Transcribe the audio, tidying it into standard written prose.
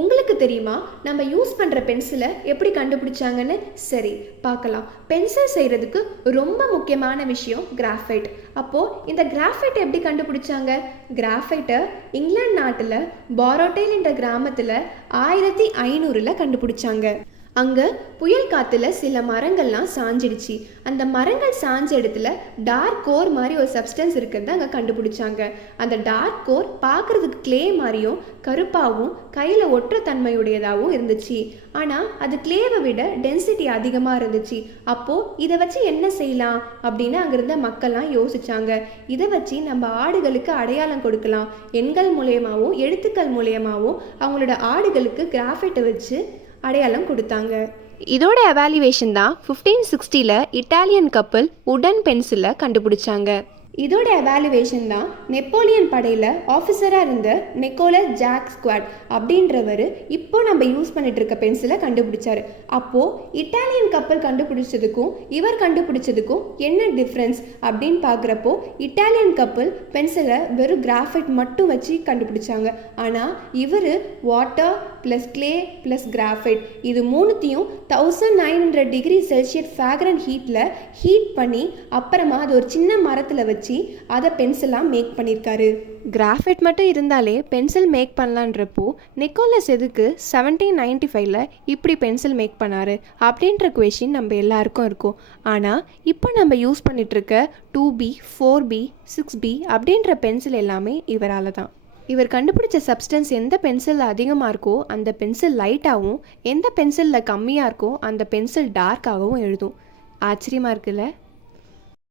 உங்களுக்கு தெரியுமா நம்ம யூஸ் பண்ணுற பென்சிலை எப்படி கண்டுபிடிச்சாங்கன்னு? சரி, பார்க்கலாம். பென்சில் செய்கிறதுக்கு ரொம்ப முக்கியமான விஷயம் கிராஃபைட். அப்போது இந்த கிராஃபைட் எப்படி கண்டுபிடிச்சாங்க? கிராஃபைட்டை இங்கிலாந்து நாட்டில் பாரோட்டைல் என்ற கிராமத்தில் 1500 கண்டுபிடிச்சாங்க. அங்கே புயல் காற்றுல சில மரங்கள்லாம் சாஞ்சிடுச்சு. அந்த மரங்கள் சாஞ்ச இடத்துல டார்க் கோர் மாதிரி ஒரு சப்ஸ்டன்ஸ் இருக்கிறத அங்கே கண்டுபிடிச்சாங்க. அந்த டார்க் கோர் பார்க்குறதுக்கு கிளே மாதிரியும் கருப்பாகவும் கையில் ஒற்ற தன்மையுடையதாகவும் இருந்துச்சு. ஆனால் அது கிளேவை விட டென்சிட்டி அதிகமாக இருந்துச்சு. அப்போது இதை வச்சு என்ன செய்யலாம் அப்படின்னு அங்கே இருந்த மக்கள்லாம் யோசிச்சாங்க. இதை வச்சு நம்ம ஆடுகளுக்கு அடையாளம் கொடுக்கலாம். எண்கள் மூலியமாகவும் எழுத்துக்கள் மூலியமாகவும் அவங்களோட ஆடுகளுக்கு கிராஃபைட்டை வச்சு அடையாளம் கொடுத்தாங்க. இதோட எவாலுவேஷன் தான் 1560 இட்டாலியன் கப்பல் உடன் பென்சிலை கண்டுபிடிச்சாங்க. இதோட எவாலுவேஷன் தான் நெப்போலியன் படையில் ஆஃபீஸராக இருந்த நிக்கோலஸ் ஜாக் ஸ்குவாட் அப்படின்றவர் இப்போ நம்ம யூஸ் பண்ணிட்டு இருக்க பென்சிலை கண்டுபிடிச்சாரு. அப்போது இட்டாலியன் கப்பல் கண்டுபிடிச்சதுக்கும் இவர் கண்டுபிடிச்சதுக்கும் என்ன டிஃப்ரென்ஸ் அப்படின்னு பார்க்குறப்போ, இட்டாலியன் கப்பல் பென்சிலை வெறும் கிராஃபைட் மட்டும் வச்சு கண்டுபிடிச்சாங்க. ஆனால் இவர் water plus clay plus graphite இது மூணுத்தையும் 1900 டிகிரி செல்சியஸ் ஃபேக்ரன் ஹீட் பண்ணி அப்புறமா அது ஒரு சின்ன மரத்தில் வச்சு அதை பென்சிலாக மேக் பண்ணியிருக்காரு. கிராஃபைட் மட்டும் இருந்தாலே பென்சில் மேக் பண்ணலான்றப்போ நிக்கோலஸ் எதுக்கு 1795 இப்படி பென்சில் மேக் பண்ணாரு அப்படின்ற குவெஸ்டின் நம்ம எல்லாருக்கும் இருக்கும். ஆனால் இப்போ நம்ம யூஸ் பண்ணிட்டு இருக்க 2B 4B 6B அப்படின்ற பென்சில் எல்லாமே இவரால் தான். இவர் கண்டுபிடிச்ச சப்ஸ்டன்ஸ் எந்த பென்சிலில் அதிகமாக இருக்கோ அந்த பென்சில் லைட்டாகவும், எந்த பென்சிலில் கம்மியாக இருக்கோ அந்த பென்சில் டார்க்காகவும் எழுதும். ஆச்சரியமாக இருக்குல்ல?